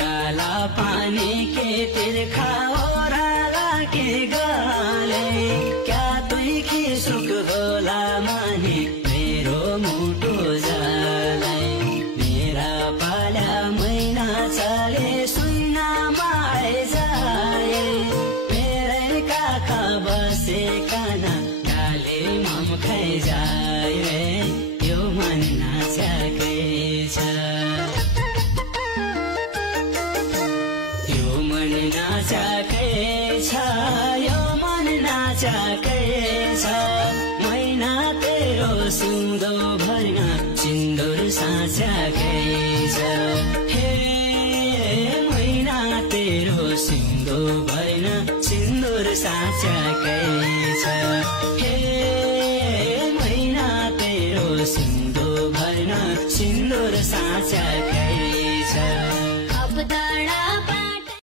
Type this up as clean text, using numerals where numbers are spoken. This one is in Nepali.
काला पानी के तिर्खा ओराला के गाले क्या तुई की सुख होला माने मेरो मुटु जाले मेरा पाला मैना चले सुना माए जाए मेरे काका बसे काना डाले मम खाइ जाए यो मन नाचकै छ यो मन नाचकै छ यो मन नाचकै छ मैना तेरो सुन्दो भर्न सिन्दुर साँचकै छ हे मैना तेरो सिन्दो भर्न सिन्दुर साँचकै छ हे मैना तेरो सिन्दो भर्न सिन्दुर साँचकै छ अब डाँडा